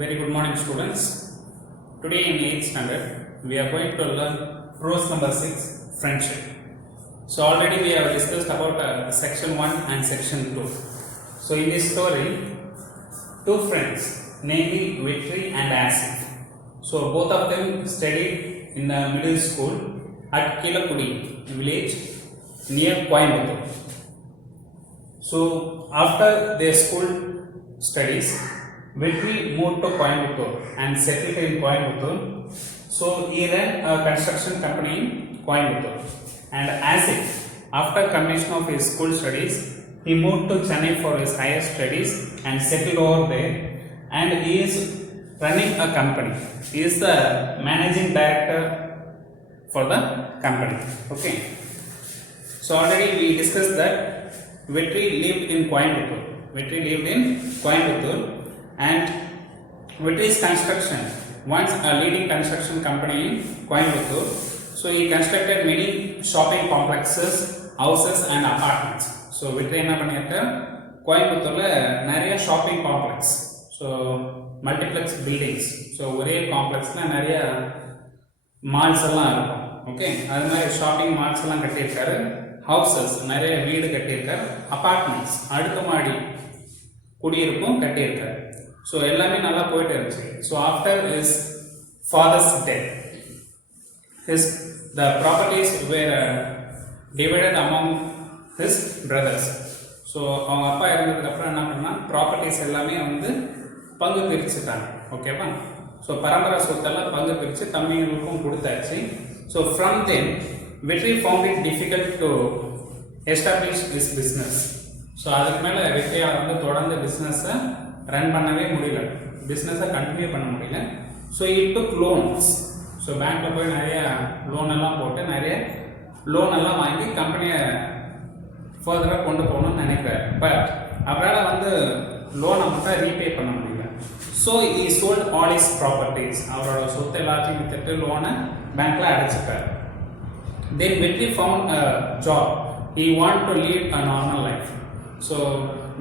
Very good morning, students. Today in 8th standard, we are going to learn prose number 6, friendship. So already we have discussed about section 1 and section 2. So in this story, two friends, namely Vetri and Asif. So both of them studied in the middle school at Kilakudi village near Coimbatore. So after their school studies, Vetri moved to Coimbatore and settled in Coimbatore. So he ran a construction company in Coimbatore. And Asif, after completion of his school studies, he moved to Chennai for his higher studies and settled over there. And he is running a company. He is the managing director for the company. Okay. So already we discussed that Vetri lived in Coimbatore. And Vetri's construction, once a leading construction company in Coimbatore. So he constructed many shopping complexes, houses and apartments. So Vetri என்ன பண்ணிருக்கார், கோயம்புத்தூர்ல நிறைய shopping complex, so multiplex buildings, so ஒரே காம்ப்ளெக்ஸ்ல நிறைய malls எல்லாம் இருக்கும். Okay, அது மாதிரி ஷாப்பிங் மால்ஸ் எல்லாம் கட்டியிருக்காரு, ஹவுசஸ் நிறைய வீடு கட்டியிருக்காரு, அபார்ட்மெண்ட்ஸ் அடுக்குமாடி குடியிருப்பும் கட்டியிருக்காரு. ஸோ எல்லாமே நல்லா போயிட்டு இருந்துச்சு. So after his father's death, the properties were divided among his brothers. So அவங்க அப்பா இறந்ததுக்கு அப்புறம் என்ன பண்ணா, ப்ராப்பர்ட்டிஸ் எல்லாமே வந்து பங்கு பிரிச்சுட்டாங்க. ஓகேவா? ஸோ பரம்பரை சொத்தெல்லாம் பங்கு பிரித்து தம்பிங்களுக்கும் கொடுத்தாச்சு. So from then Vetri found it difficult to establish his business. So அதுக்கு மேலே வெற்றியால் வந்து தொடர்ந்து பிஸ்னஸை ரன் பண்ணவே முடியல, பிஸ்னஸை கண்டினியூ பண்ண முடியல. So it took loans. So பேங்க்கில் போய் நிறைய லோன் எல்லாம் போட்டு நிறைய லோன் எல்லாம் வாங்கி கம்பெனியை ஃபர்தராக கொண்டு போகணும்னு நினைக்கிறார். பட் அவரால் வந்து லோனை மட்டும் ரீபே பண்ண முடியல. So he sold all his properties. அவரோட சொத்து எல்லாத்தையும் வித்துட்டு லோனை பேங்க்கில் அடைச்சிட்டார். Then Vetri found a job. He wanted to lead a normal life. So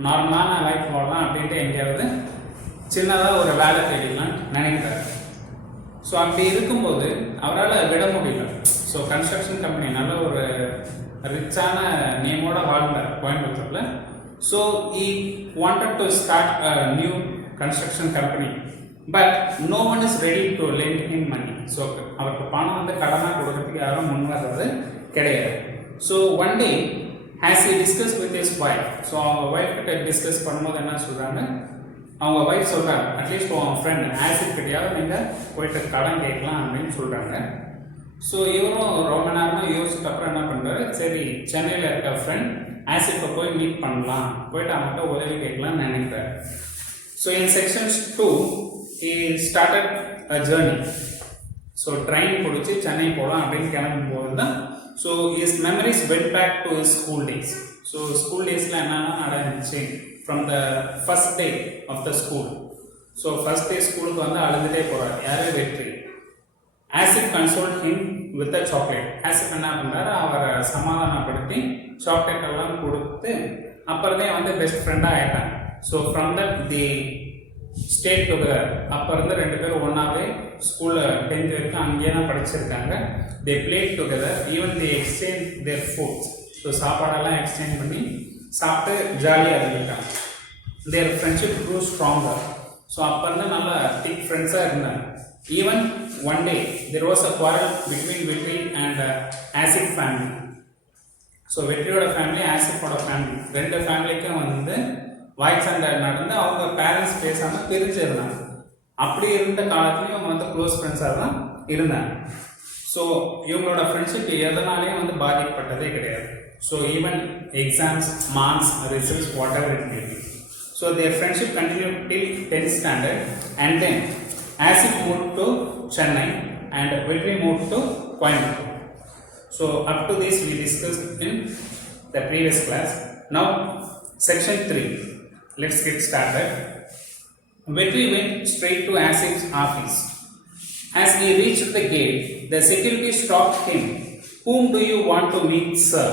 நார்மலான லைஃப் வாழலாம் அப்படின்ட்டு எங்கேயாவது சின்னதாக ஒரு வேலை தேடிக்கலாம்னு நினைக்கிறார். ஸோ அப்படி இருக்கும்போது அவரால் விட முடியல. ஸோ கன்ஸ்ட்ரக்ஷன் கம்பெனி நல்ல ஒரு ரிச்சான நேமோட வாழ்ந்தார் கோயம்புத்தூரில். So he wanted to start a new construction company, but no one is ready to lend him money. So அவருக்கு பணம் வந்து கடனாக கொடுக்கறதுக்கு யாரும் முன் வர்றது கிடையாது. So one day as he discussed with his wife, so அவங்க ஒய்ஃப் கிட்ட டிஸ்கஸ் பண்ணும்போது என்ன சொல்கிறாங்க, அவங்க ஒய்ஃப் சொல்கிறாங்க, அட்லீஸ்ட் உங்கள் ஃப்ரெண்ட் ஆசிட் கிட்டையாவது நீங்கள் போயிட்டு கடன் கேட்கலாம் அப்படின்னு சொல்கிறாங்க. ஸோ இவரும் ரொம்ப நேரமாக யோசிச்சுட்டு அப்புறம் என்ன பண்ணுறாரு, சரி சென்னையில் இருக்க ஃப்ரெண்ட் ஆசிட்டை போய் மீட் பண்ணலாம், போயிட்டு அவங்ககிட்ட உதவி கேட்கலாம்னு நினைக்கிறார். So in sections 2 he started a journey. So train பிடிச்சி சென்னை போகலாம் அப்படின்னு கிளம்பும்போது தான் so his memories went back to his school days. So school டேஸில் என்னென்னா நடந்துச்சு from the first day of the school. So first day ஸ்கூலுக்கு வந்து அழுதுகிட்டே போகிறார். யார்? Vetri. Asif consoled him with a chocolate. Asif என்ன பண்ணுறாரு, அவரை சமாதானப்படுத்தி சாக்லேட் எல்லாம் கொடுத்து அப்புறமே வந்து பெஸ்ட் ஃப்ரெண்டாக ஆகிட்டாங்க. So from that the state together. அப்போ இருந்து ரெண்டு பேரும் ஒன்றாவே ஸ்கூலில் 10th வரைக்கும் அங்கேயே தான் படிச்சிருக்காங்க. They played together, even they exchange their foods. So சாப்பாடெல்லாம் எக்ஸ்சேஞ்ச் பண்ணி சாப்பிட்டு ஜாலியாக இருந்திருக்காங்க. Their friendship grew stronger. So அப்போ இருந்து நல்லா திக் ஃப்ரெண்ட்ஸாக இருந்தாங்க. Even one day there was a quarrel between Vetri and Asif family. So வெற்றியோட ஃபேமிலி, ஆசிட்டோட ஃபேமிலி, ரெண்டு ஃபேமிலிக்கும் வந்து வாய்ஸ் சண்டை நடந்து அவங்க பேரண்ட்ஸ் பேசாமல் பிரிஞ்சிருந்தாங்க. அப்படி இருந்த காலத்துலையும் அவங்க வந்து க்ளோஸ் ஃப்ரெண்ட்ஸாக தான் இருந்தாங்க. ஸோ இவங்களோட ஃப்ரெண்ட்ஷிப் எதனாலையும் வந்து பாதிக்கப்பட்டதே கிடையாது. So even exams, marks, results, whatever it may be. So their friendship continue till 10th standard and then Asif moved to Chennai and Vetri moved to Coimbatore. So up to this we discussed in the previous class. Now section 3. Let's get started. Vetri went straight to Asif's office. As he reached the gate, the security stopped him. Whom do you want to meet, sir?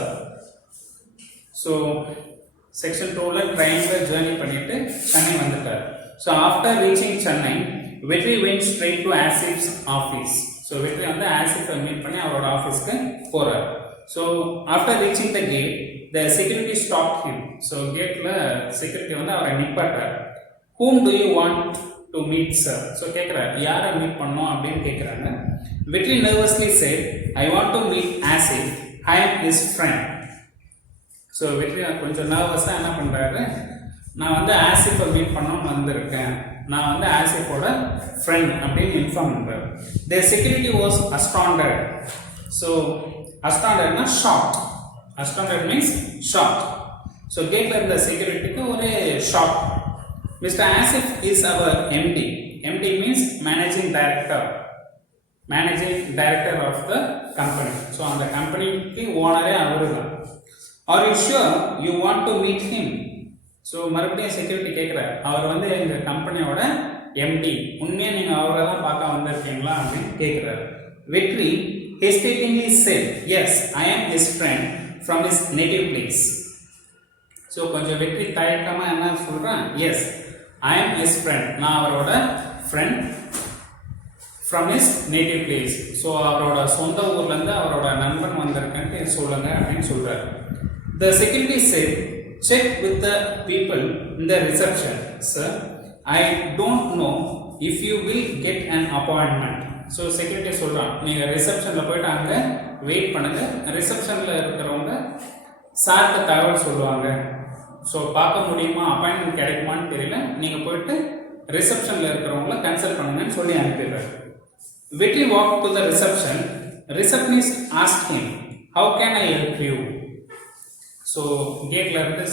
So section 2ல ட்ரெயினில் journey பண்ணிட்டு சென்னை வந்துட்டார். So after reaching Chennai வெற்றி went straight to Asif's office. So Vetri வந்து ஆசிஃபை meet பண்ணி அவரோட ஆஃபீஸ்க்கு போகிறார். So after reaching the gate the security stop him. So கேட்டில் செக்யூரிட்டி வந்து அவரை நிப்பாட்டார். whom do you want to meet sir? So கேட்குறாரு, யாரை மீட் பண்ணோம் அப்படின்னு கேட்குறாங்க. வெற்றி nervously said, I want to meet Asif. I am his friend. So வெற்றி கொஞ்சம் நர்வஸாக என்ன பண்ணுறாரு, நான் வந்து ஆசிஃபை மீட் பண்ணணும்னு வந்திருக்கேன், நான் வந்து ஆசிஃபோட ஃப்ரெண்ட் அப்படின்னு இன்ஃபார்ம் பண்ணுறாரு. The security was astounded. So அஸ்டாண்டட்னா shock. Astounded means shock. So கேட்டில் இருந்த செக்யூரிட்டிக்கு ஒரு shock. Mr Asif is our MD. MD means managing director. Managing director of the company. So அந்த கம்பெனிக்கு ஓனரே அவரு தான். Are you sure you want to meet him? So மறுபடியும் செக்யூரிட்டி கேட்குறாரு, அவர் வந்து எங்கள் கம்பெனியோட எம்டி, உண்மையாக நீங்கள் அவரை தான் பார்க்க வந்திருக்கீங்களா அப்படின்னு கேட்குறாரு. வெற்றி hesitatingly said, yes, I am his friend from his native place. So கொஞ்சம் வெற்றி தயக்கமாக என்ன சொல்கிறான், yes I am his friend, நான் அவரோட friend from his native place. So அவரோட சொந்த ஊர்லேருந்து அவரோட நண்பன் வந்திருக்கேன்ட்டு சொல்லுங்க அப்படின்னு சொல்கிறார். The security said, check with the people in the reception, sir. I don't know if you will get an appointment. So security சொல்கிறான், நீங்கள் ரிசப்ஷனில் போயிட்டு அங்கே வெயிட் பண்ணுங்கள், ரிசப்ஷனில் இருக்கிறவங்க சார்க்கு தகவல் சொல்லுவாங்க. ஸோ பார்க்க முடியுமா, அப்பாயின்மெண்ட் கிடைக்குமான்னு தெரியல, நீங்கள் போயிட்டு ரிசப்ஷனில் இருக்கிறவங்கள கன்சல்ட் பண்ணுங்கன்னு சொல்லி அனுப்பிடுறாரு. Vetri walked to the reception. Receptionist asked him, how can I help you? So கேட்டில் இருந்து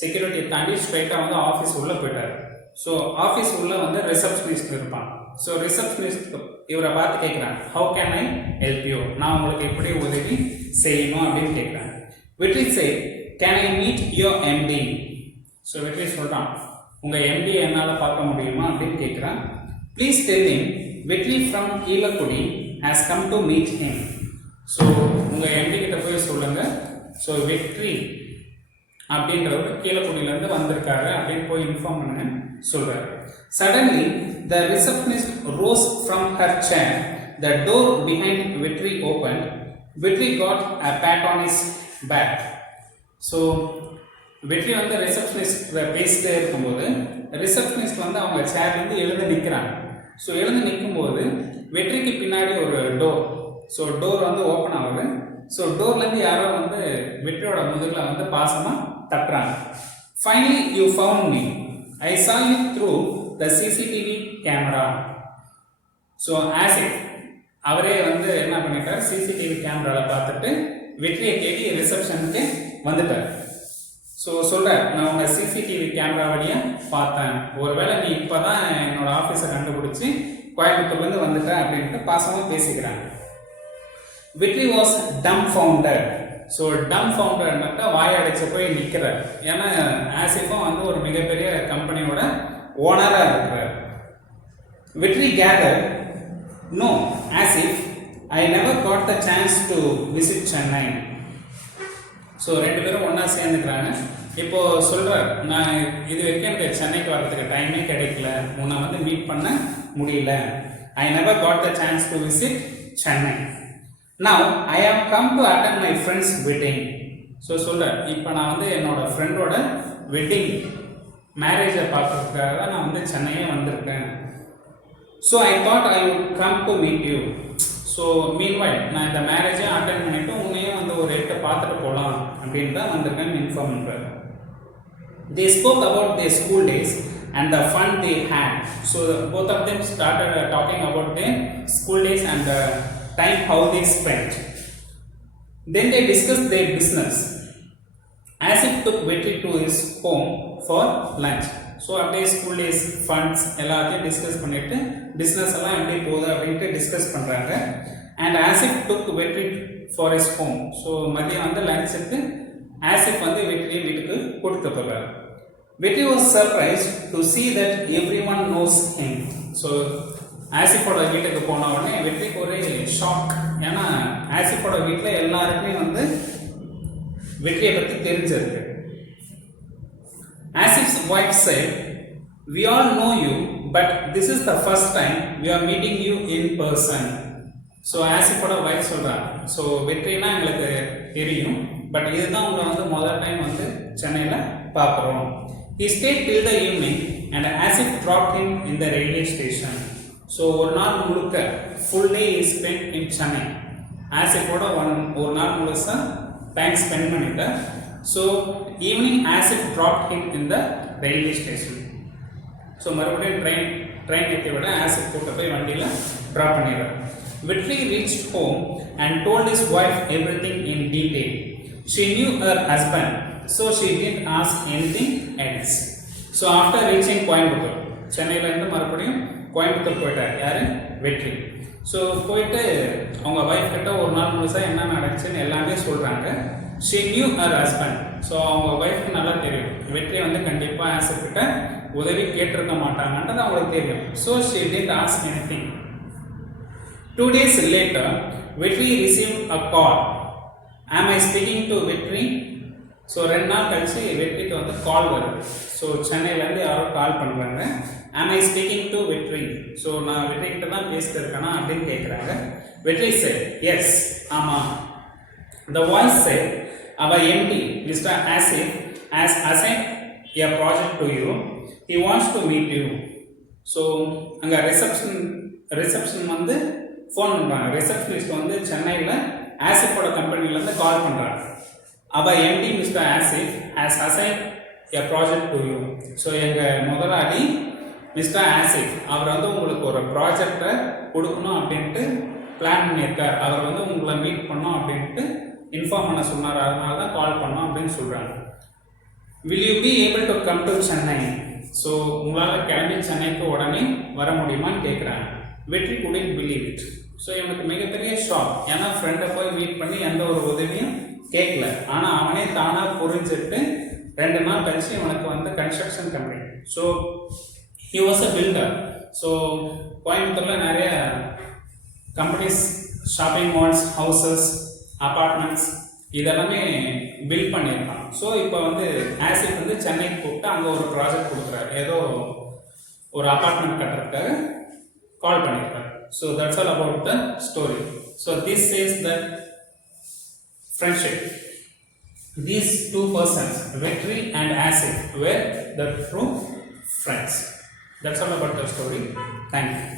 செக்யூரிட்டி தாண்டி ஸ்ட்ரைட்டாக வந்து ஆஃபீஸ் உள்ளே போயிட்டார். ஸோ ஆஃபீஸ் உள்ளே வந்து ரிசப்ஷனிஸ்ட் இருப்பான். ஸோ ரிசப்ஷனிஸ்ட் இவரை பார்த்து கேட்குறான், how can I help you, நான் உங்களுக்கு எப்படி உதவி செய்யணும் அப்படின்னு கேட்குறேன். Vetri say, can I meet your MD? So Vetri சொல்கிறான், உங்கள் எம்டியை என்னால் பார்க்க முடியுமா அப்படின்னு கேட்குறான். Please tell him Vetri from Keezhakudi has come to meet him. So உங்கள் எம்டி கிட்ட போய் சொல்லுங்கள், ஸோ வெற்றி அப்படின்றவர் கீழக்குடியிலேருந்து வந்திருக்காரு அப்படின்னு போய் இன்ஃபார்ம் பண்ணுங்கன்னு சொல்கிறார். Suddenly the receptionist rose from her chair. The door behind Vetri open. Vetri got a pat on his back. So Vetri வந்து ரிசப்ஷனிஸ்ட் பேசிட்டே இருக்கும்போது ரிசப்ஷனிஸ்ட் வந்து அவங்க சேர்லேருந்து எழுந்து நிற்கிறாங்க. ஸோ எழுந்து நிற்கும்போது வெற்றிக்கு பின்னாடி ஒரு டோர், ஸோ டோர் வந்து ஓப்பன் ஆகுது. ஸோ டோர்லேருந்து யாரோ வந்து வெற்றியோட முதுகில் வந்து பாசமாக தட்டுறாங்க. Finally you found me, I saw you through the CCTV camera. So Asif அவரே வந்து என்ன பண்ணிட்டார், சிசிடிவி கேமராவில் பார்த்துட்டு வெற்றியை தேடி ரிசப்ஷனுக்கு வந்துட்டார். ஸோ சொல்கிறார், நான் உங்கள் சிசிடிவி கேமரா வழியாக பார்த்தேன், ஒருவேளை நீ இப்போ தான் என்னோடய ஆஃபீஸை கண்டுபிடிச்சி கோயம்புத்தூர்லேருந்து வந்துட்ட அப்படின்ட்டு பாசமாக பேசிக்கிறாங்க. வெற்றி வாஸ் டம்ஃபவுண்டட். ஸோ டம்ஃபவுண்டட்னாக்கா வாயடைச்சு போய் நிற்கிறார். ஏன்னா ஆசிஃபும் வந்து ஒரு மிகப்பெரிய கம்பெனியோட ஓனராக இருக்கிறார். வெற்றி கேதர், no Asif, I never got the chance to visit Chennai. So ரெண்டு பேரும் ஒன்றா சேர்ந்துக்கிறாங்க. இப்போது சொல்கிறார், நான் இது வரைக்கும் எனக்கு சென்னைக்கு வர்றதுக்கு டைமே கிடைக்கல, உன்னை வந்து மீட் பண்ண முடியல. I never got the chance to visit Chennai. Now I have come to attend my friends wedding. So சொல்கிறார், இப்போ நான் வந்து என்னோட ஃப்ரெண்டோட வெட்டிங் மேரேஜை பார்க்கறதுக்காக தான் நான் வந்து சென்னையே வந்திருக்கேன். So I thought I would come to meet you. So meanwhile நான் இந்த மேரேஜை அட்டென்ட் பண்ணிவிட்டு உன்னையும் வந்து ஒரு ரேட்டை பார்த்துட்டு போகலாம் அப்படின்னு தான் வந்திருக்கேன்னு இன்ஃபார்ம் பண்ணுறாரு. They spoke about their school days and the fun they had. So both of them started talking about their school days and the time how they spent. Then they discussed their business. Asif took Vetri to his home for lunch. So அப்படியே school days funds எல்லாத்தையும் discuss பண்ணிவிட்டு business எல்லாம் எப்படி போகுது அப்படின்ட்டு discuss பண்ணுறாங்க. And Asif டுக் வெற்றி for his home. So மதியம் வந்து லஞ்சுக்கு ஆசிஃப் வந்து வெற்றியை வீட்டுக்கு கூட்டிட்டு போகிறார். Vetri was surprise to see that everyone knows him. So ஆசிஃபோட வீட்டுக்கு போன உடனே வெற்றிக்கு ஒரு ஷாக். ஏன்னா ஆசிஃபோட வீட்டில் எல்லாருக்குமே வந்து வெற்றியை பற்றி தெரிஞ்சிருக்கு. Asif's wife said, we all know you, but this is the first time we are meeting you in person. So ஆசிஃபோட வைஃப் சொல்கிறாங்க. ஸோ வெற்றினா எங்களுக்கு தெரியும், பட் இதுதான் உங்களை வந்து முதல் டைம் வந்து சென்னையில் பார்க்குறோம். He stayed till the evening and Asif dropped him in the railway station. So ஒரு நாள் முழுக்க full day is spent in Chennai. ஆசிஃபோட ஒரு நாள் முழுசா டைம் ஸ்பெண்ட் பண்ணிட்டார். So evening Asif dropped him in the railway station. So மறுபடியும் train ஏற்றி விட ஆசிஃப் கூட்ட போய் வண்டியில் drop பண்ணிடுறார். Vetri reached home and told his wife everything in detail. She knew her husband, so she didn't ask anything else. So after reaching Coimbatore, சென்னையிலேருந்து மறுபடியும் கோயம்புத்தூர் போயிட்டார். யார்? வெற்றி. ஸோ போயிட்டு அவங்க ஒய்ஃப் கிட்ட ஒரு நாள் முழுசாக என்ன நடந்துச்சுன்னு எல்லாமே சொல்கிறாங்க. She new her husband. So அவங்க ஒய்ஃப்க்கு நல்லா தெரியும் வெற்றி வந்து கண்டிப்பாக ஆசிஃப் கிட்ட உதவி கேட்டிருக்க மாட்டாங்கன்றது அவங்களுக்கு தெரியும். So she did ask anything. 2 days later, Vetri received a call. Am I speaking to Vetri? So 2 நாள் கழிச்சு வெற்றிக்கு வந்து கால் வருது. ஸோ சென்னையிலேருந்து யாரோ கால் பண்ணுறாங்க. Am I speaking to Vetri? So நான் வெற்றி கிட்ட தான் பேசிட்டு இருக்கேனா அப்படின்னு கேட்குறாங்க. வெற்றி said, yes, ஆமாம். The voice said, our MD, Mr. Asif, has assigned a project to you. He wants to meet you. So அங்கே ரிசப்ஷன் வந்து ஃபோன் பண்ணுறாங்க. ரிசப்ஷனிஸ்ட் வந்து சென்னையில் ஆசிஃபோட கம்பெனிலேருந்து கால் பண்ணுறாங்க. Our MD Mr Asif has assign a project to you. So எங்கள் முதலாளி மிஸ்டர் ஆசிஃப் அவர் வந்து உங்களுக்கு ஒரு ப்ராஜெக்டை கொடுக்கணும் அப்படின்ட்டு பிளான் பண்ணியிருக்கார். அவர் வந்து உங்களை மீட் பண்ணோம் அப்படின்ட்டு இன்ஃபார்ம் பண்ண சொன்னார். அதனால தான் கால் பண்ணோம் அப்படின்னு சொல்கிறாங்க. Will you be able to come to Chennai? So உங்களால் கிளம்பி சென்னைக்கு உடனே வர முடியுமான்னு கேட்குறாங்க. வெற்றி couldn't believe it. ஸோ இவனுக்கு மிகப்பெரிய ஷாக். ஏன்னா ஃப்ரெண்டை போய் மீட் பண்ணி எந்த ஒரு உதவியும் கேட்கல. ஆனால் அவனே தானாக புரிஞ்சுட்டு 2 நாள் கழிச்சு இவனுக்கு வந்து construction company. So he was a filter. So கோயம்புத்தூரில் நிறைய companies, shopping malls, houses, apartments இதெல்லாமே பில்ட் பண்ணியிருக்கான். ஸோ இப்போ வந்து ஆசிஃப் வந்து சென்னைக்கு கூப்பிட்டு அங்கே ஒரு ப்ராஜெக்ட் கொடுக்குறாரு. ஏதோ ஒரு அப்பார்ட்மெண்ட் கட்டுறதுக்காக கால் பண்ணியிருக்காரு. So that's all about the story. So this says that friendship. These 2 persons, Vetri and Asif, were the true friends. That's all about the story. Thank you.